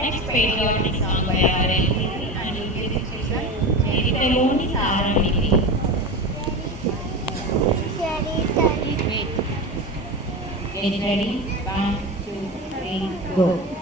Next patriotic song by our LKG and UKG children, Cheritaloni Saranidi. Wait. Get ready. 1, 2, 3, go.